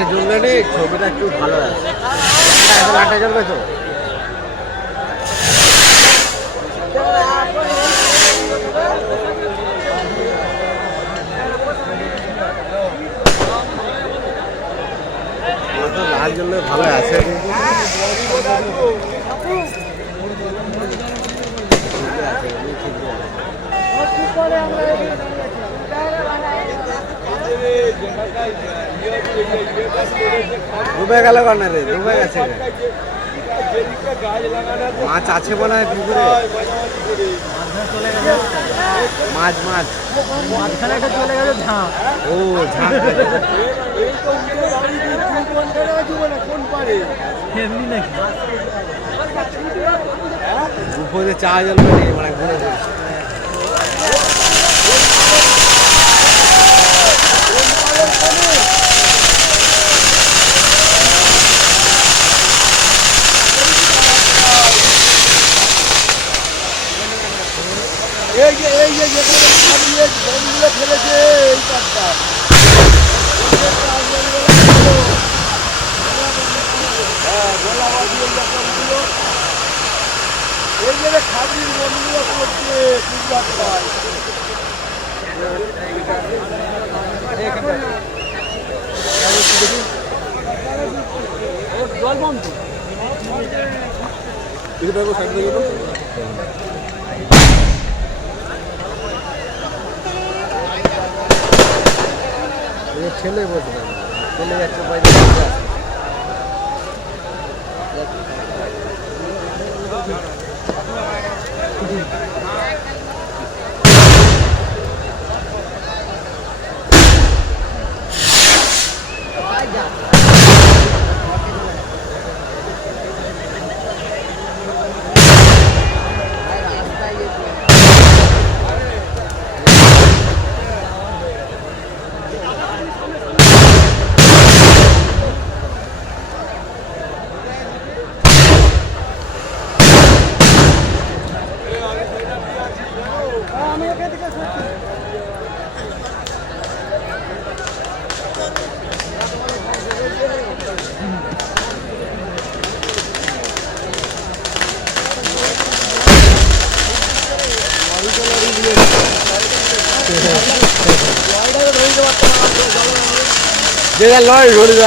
লাইটটা জ্বলবে নি, ছবিটা একটু ভালো আছে। লাইটটা জ্বলবে তো? লাল জ্বললে ভালো আছে। ডুবে গেল কেন রে? ডুবে গেছে। মাছ আছে মনে হয় পুকুরে। মাছ মাছ মাঝখানে চলে গেছে ঝাঁক। ও ঝাঁক এমনি নাকি উপরে চা জ্বলবে মানে ঘুরে এই যে যেখানে ফেলেছে এই কাঠটা এই যে খাবড়ির বন্ধুগুলো করছে জল বন্ধ ছেলে বলতে পারে ছেলে যাচ্ছে বাইরে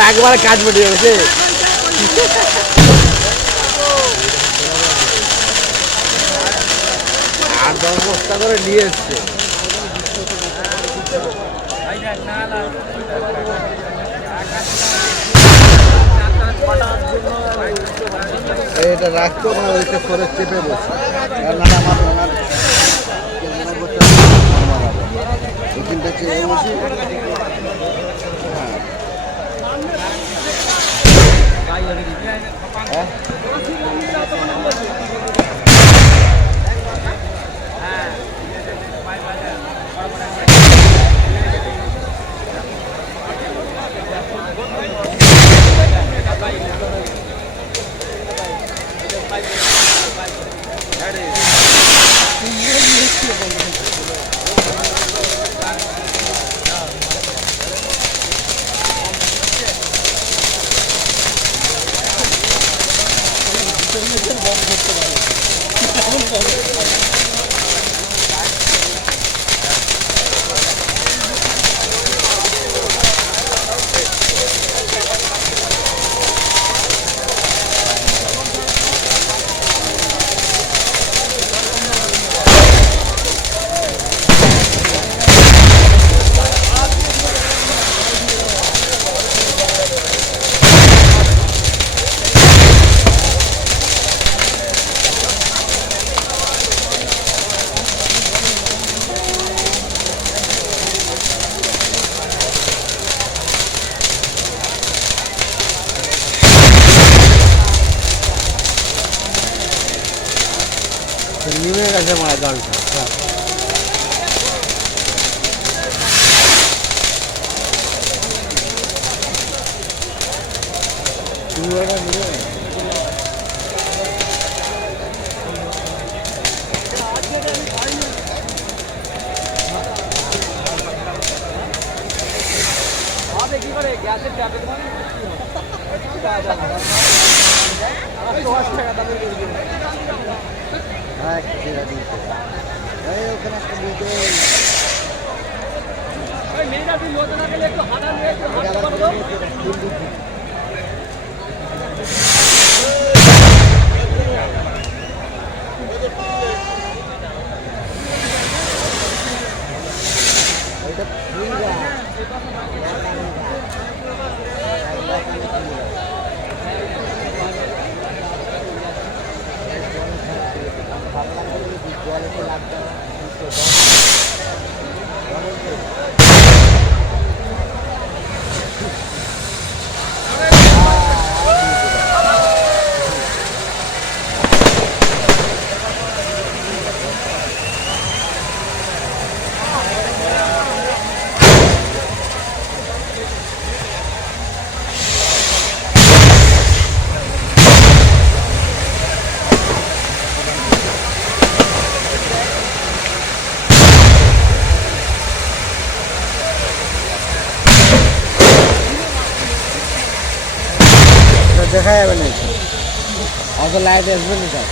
একবার কাজ বেরিয়ে গেছে। আর 10 বস্তা করে নিয়ে এসছে। এটা রাখতো না, ওইটা করে চেপে বসে ওইখানটা চেপে বসি। হ্যাঁ নিমে গেছে মারা জলটা। দেখা যাবে না, অত লাইট আসবে না স্যার।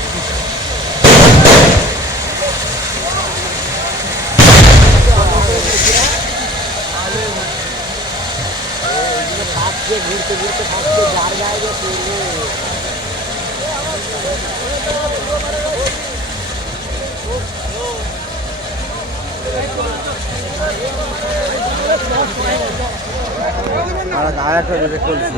ঘুরতে ঘুরতে থাকতে যার গায়ে যে পড়বে। আর একটা রেকর্ড করছি।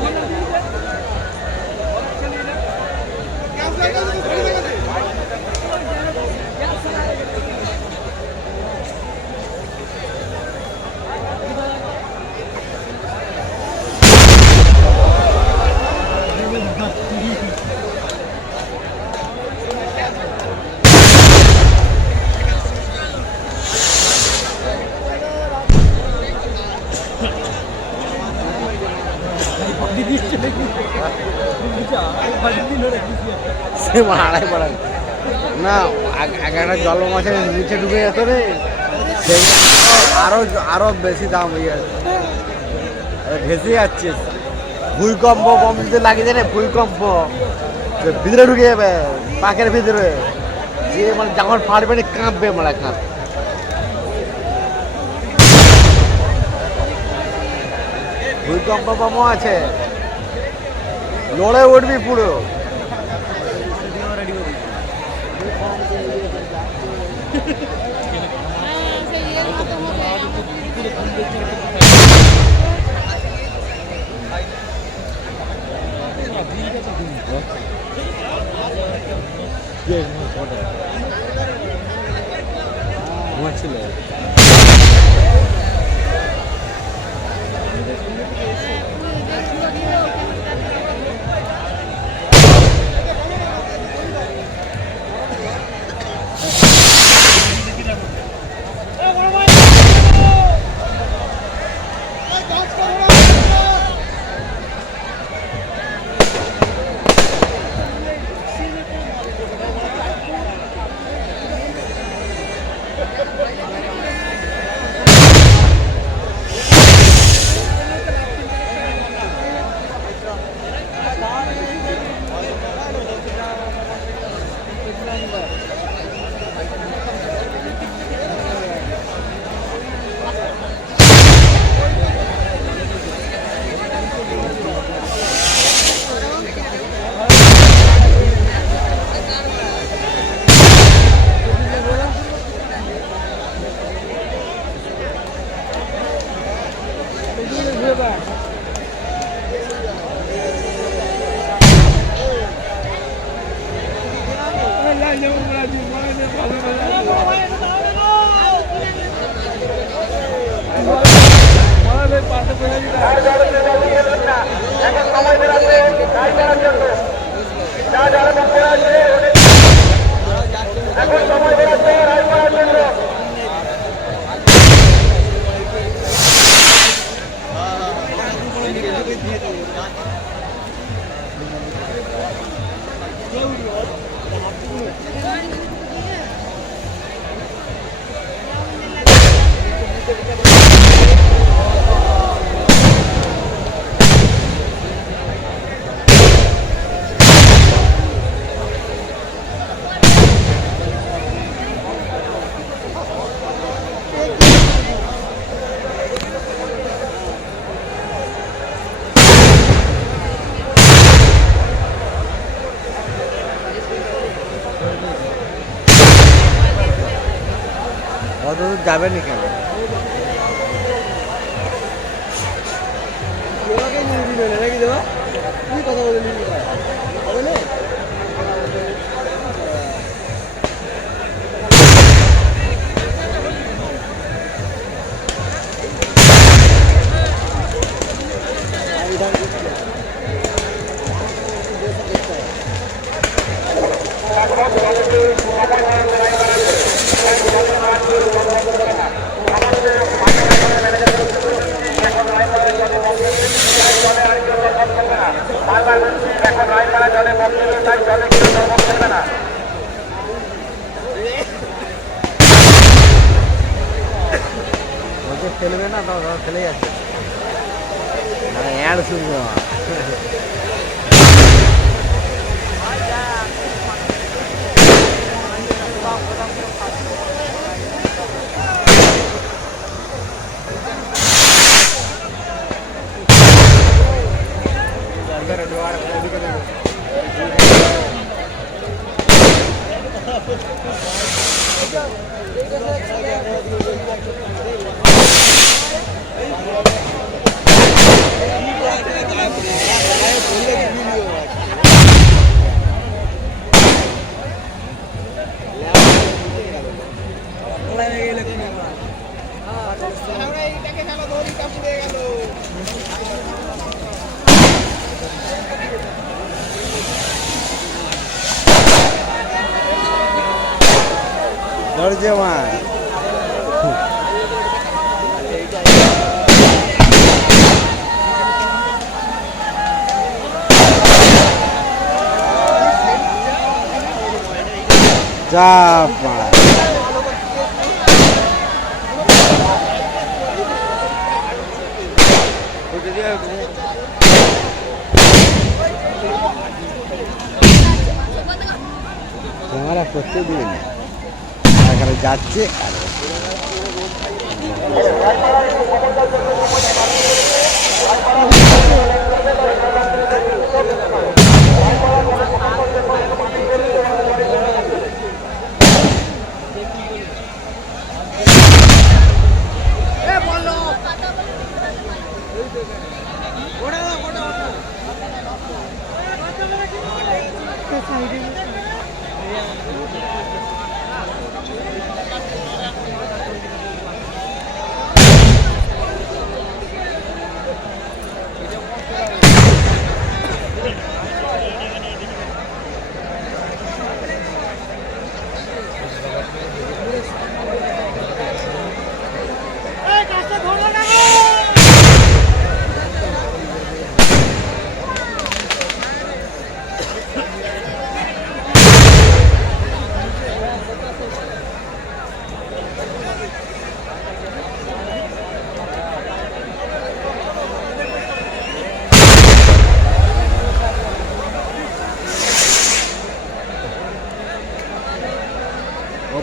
না একটা জল মাছের নিচে ঢুকে যেত রে, আরো বেশি দাম হয়ে যাচ্ছে, ভেসে যাচ্ছে। ভূমিকম্প কম দিতে লাগিয়ে দেয়, ভূমিকম্প ভিতরে ঢুকে যাবে, পাকের ভিতরে যে মানে যখন ফাটবে না কাঁপবে, মানে কাঁপ। ভূমিকম্প কমও আছে, লড়ে উঠবি পুরো। ছিল অত দূর যাবেনি কেন? নাকি দেবা কি কথা বলে হবে না? খেলবে না তো খেলে যাচ্ছে মানে অ্যাড শুনবে Norjaman. Japa. Janganlah foto dulu. Kalau jatuh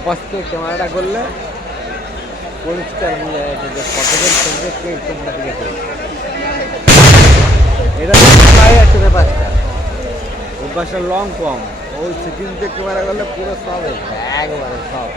পাশে ক্যামেরাটা করলে পরিষ্কার হয়ে যায় যে কতজন সবজেক্টকে তোমরা দিকে এটা প্রায় আছে রে পাঁচটা ওই পাশটা লং কম ওই সেকেন্ডে ক্যামেরা করলে পুরো সব একবারে সব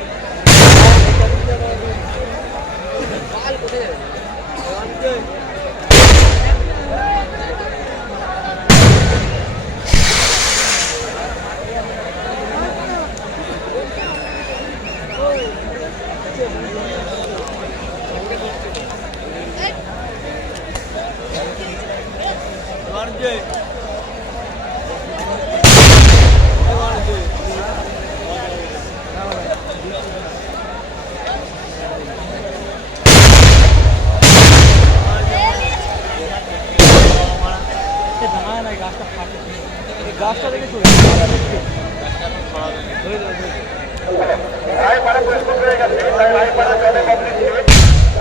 গাছটা দেখে চলে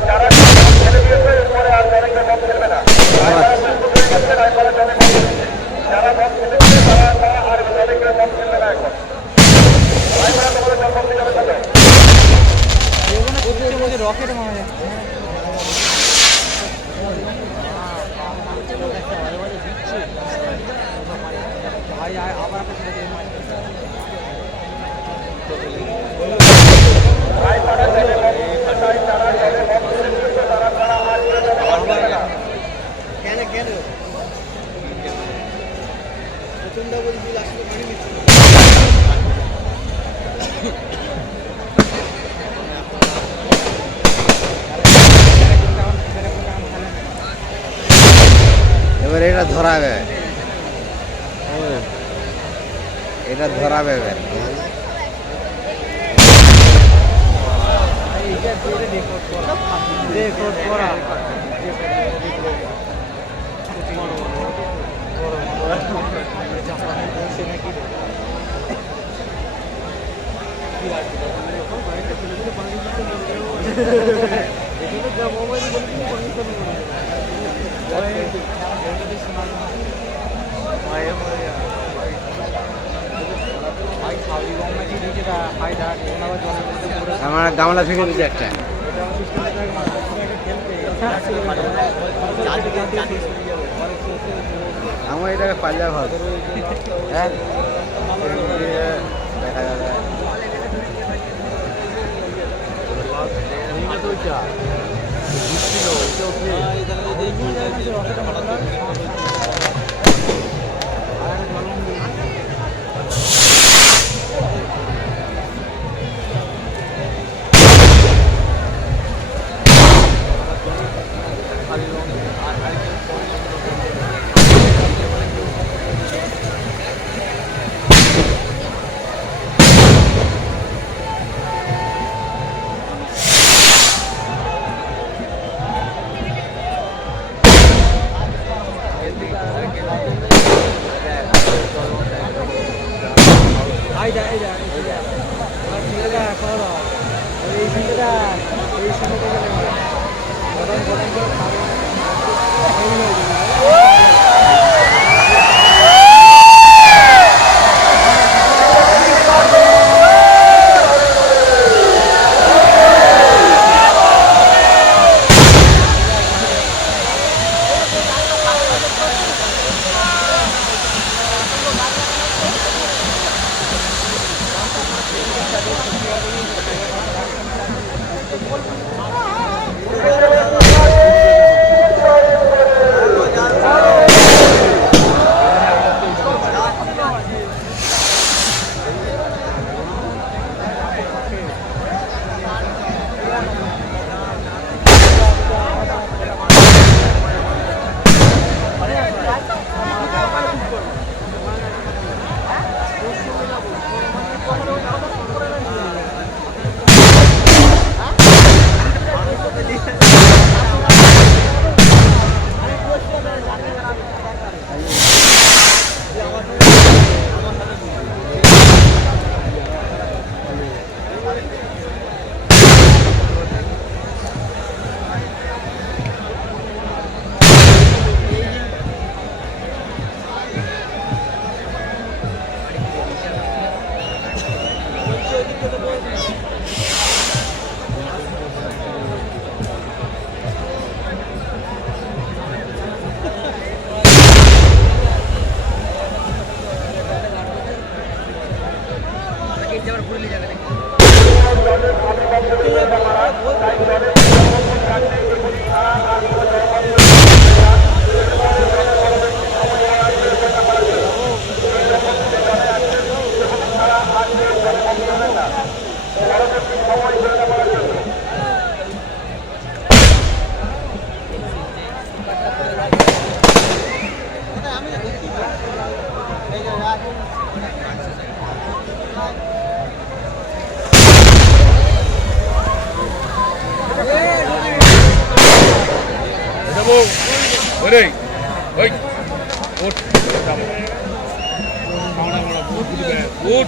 যারা এবার এটা ধরাবে, এটা ধরাবে এবার। আমার গামলা ফেঁকে দিচ্ছে একটা। আমার এটাকে পাল্লা ভাব, হ্যাঁ দেখা যাবে। Oi, oi, ut, ut,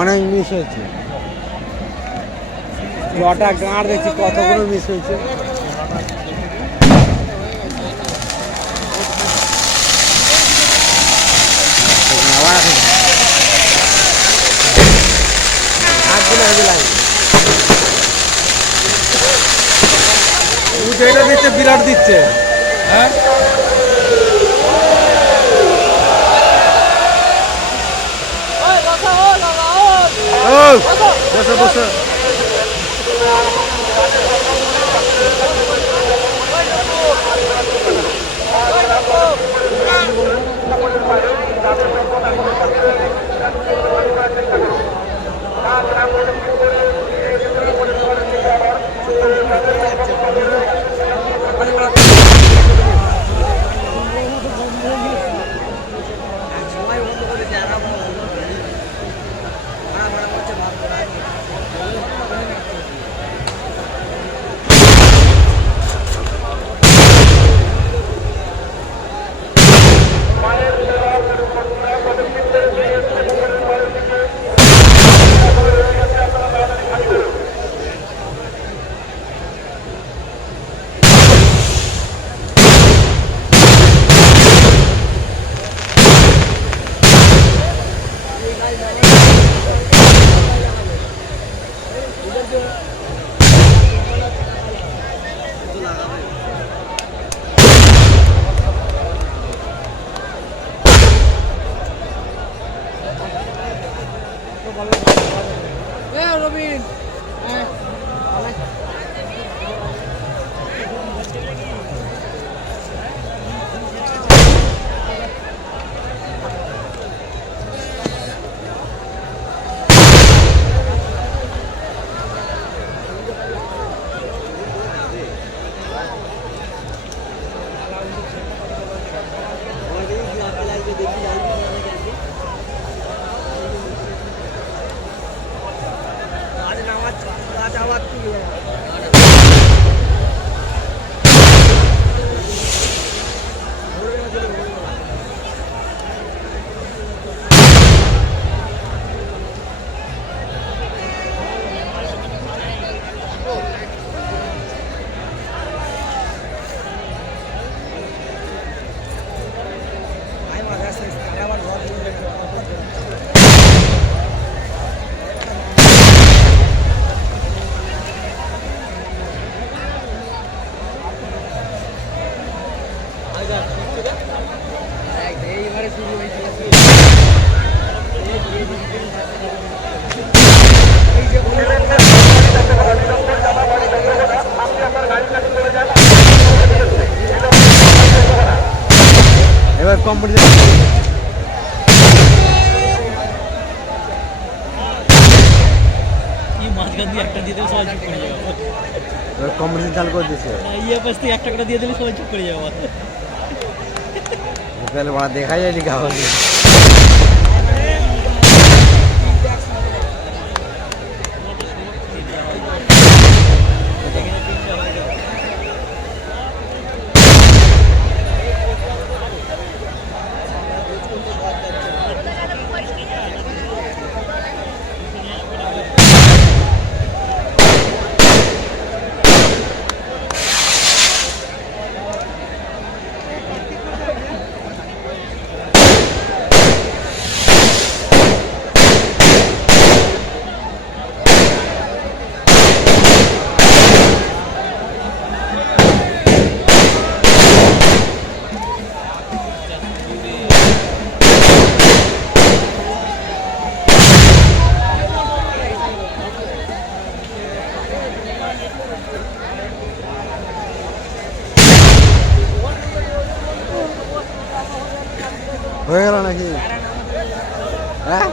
অনেক মিস হয়েছে। জটা গাঁড় দেখছি কতগুলো মিস হয়েছে। যেটা দিচ্ছে বিরাট দিচ্ছে, হ্যাঁ বসে বসে এবার কম্পিটিশন মাঝখান দিয়ে একটা দিয়ে দেবে সবাই চুপ করে যাবে। কম্পিটিশন চালু করে দিয়েছে। ইয়ে পাশ থেকে একটা করে দিয়ে দিলে সবাই চুপ করে যাবে। তাহলে বড় দেখা যায় নি খাওয়া হয়ে গেল নাকি? হ্যাঁ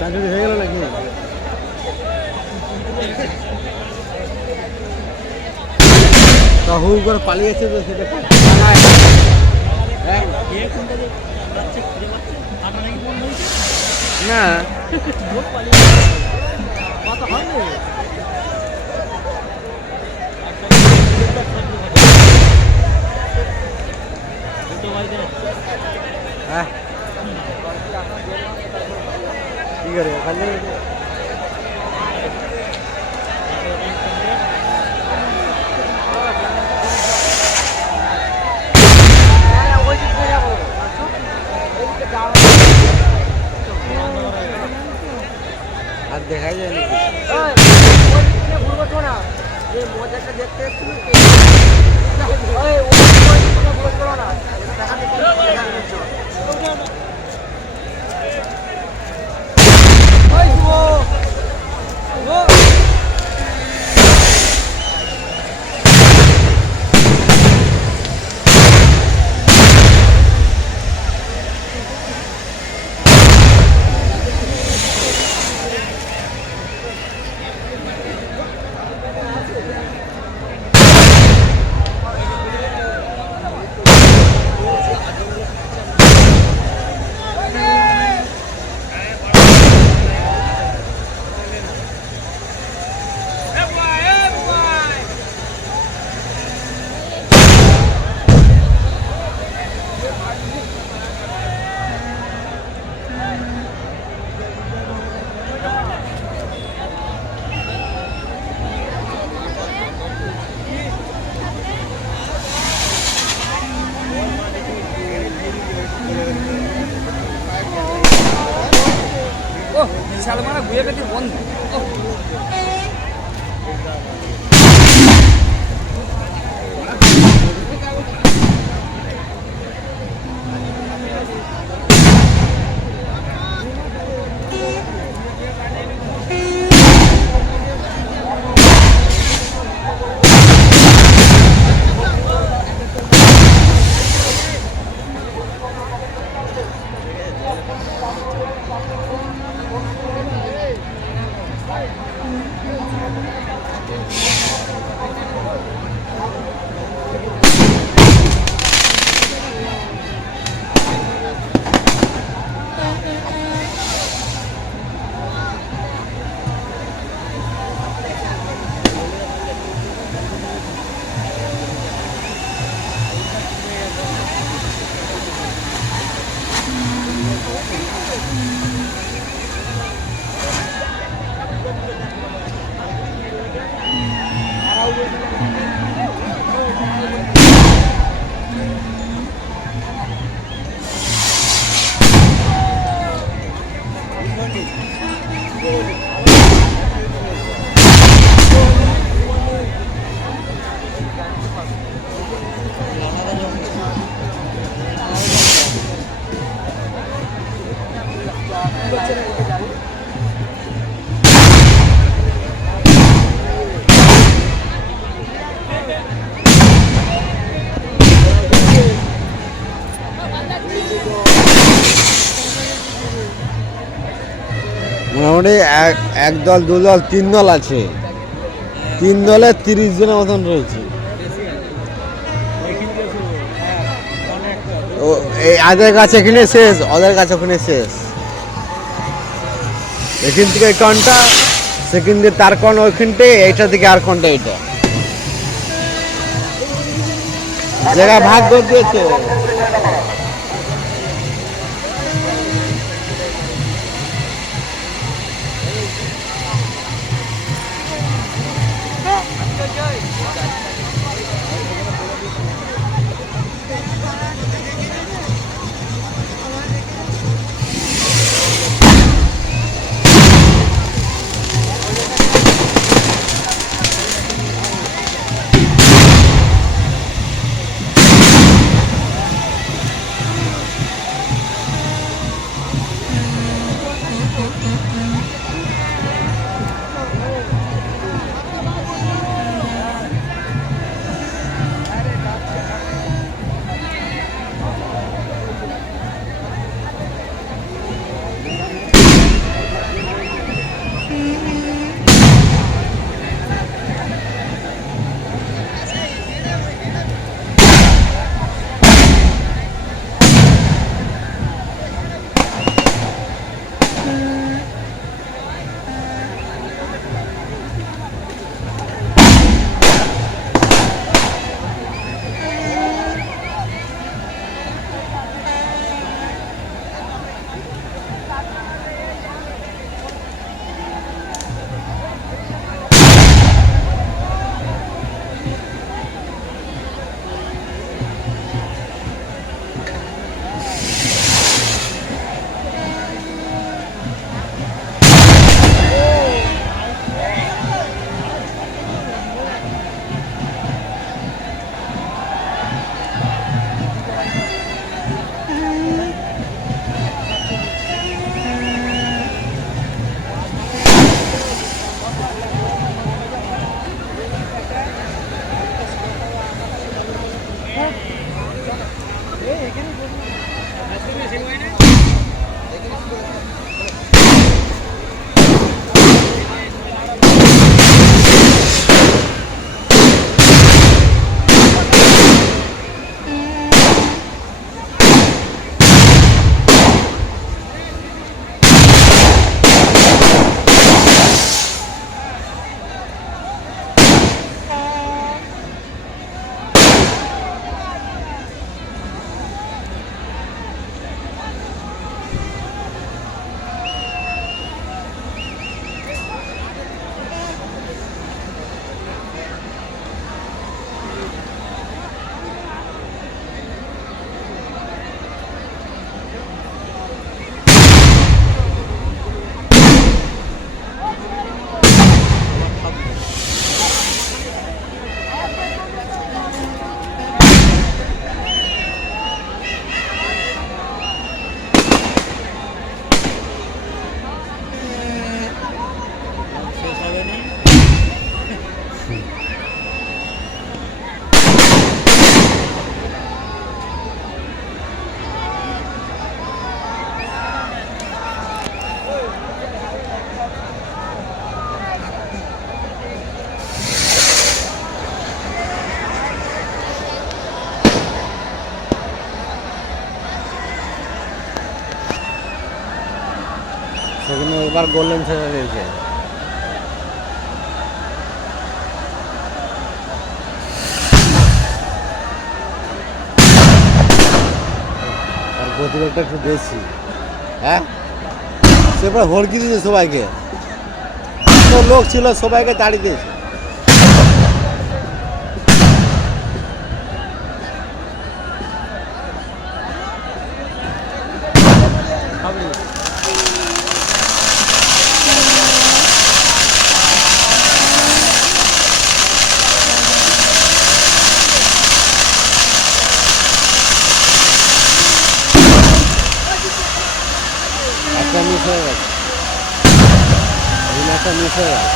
চাকরি হয়ে গেল নাকি? তা হু করে পালিয়েছে তো সেটা না করে খালি আর দেখাই যায় বিশাল মানে ঘুরে পেতে বন্ধ মোটামুটি এক দল দু দল তিন দল আছে, তিন দলে 30 জনের মতন রয়েছে। ও এই আদের কাছে এখানে শেষ, ওদের কাছে ওখানে শেষ। এখান থেকে এই কনটা, সেখান দিয়ে তার কন ওইখানটে, এইটা থেকে আর কনটা এইটা জায়গা ভাগ করে দিয়েছে। সেখানে এবার গোল্ডেন সেটা রয়েছে। আর গতিবেগটা একটু বেশি। হ্যাঁ, সেবার হড়কি দিয়েছে সবাইকে, তো লোক ছিল সবাইকে তাড়ি দিয়েছে। একটা মিস হয়ে গেছে, একটা মিস হয়ে গেছে।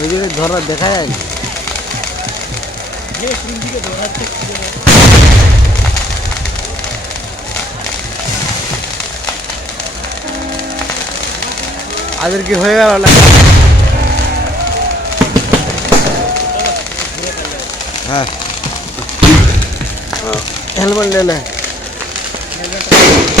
ওই দিকে ধরা দেখা যায় না। যে কোন দিকে দৌড়াচ্ছে খুঁজে নেয়। আদের কি হয়ে গেল না? হ্যাঁ, হেলমেট লে লে।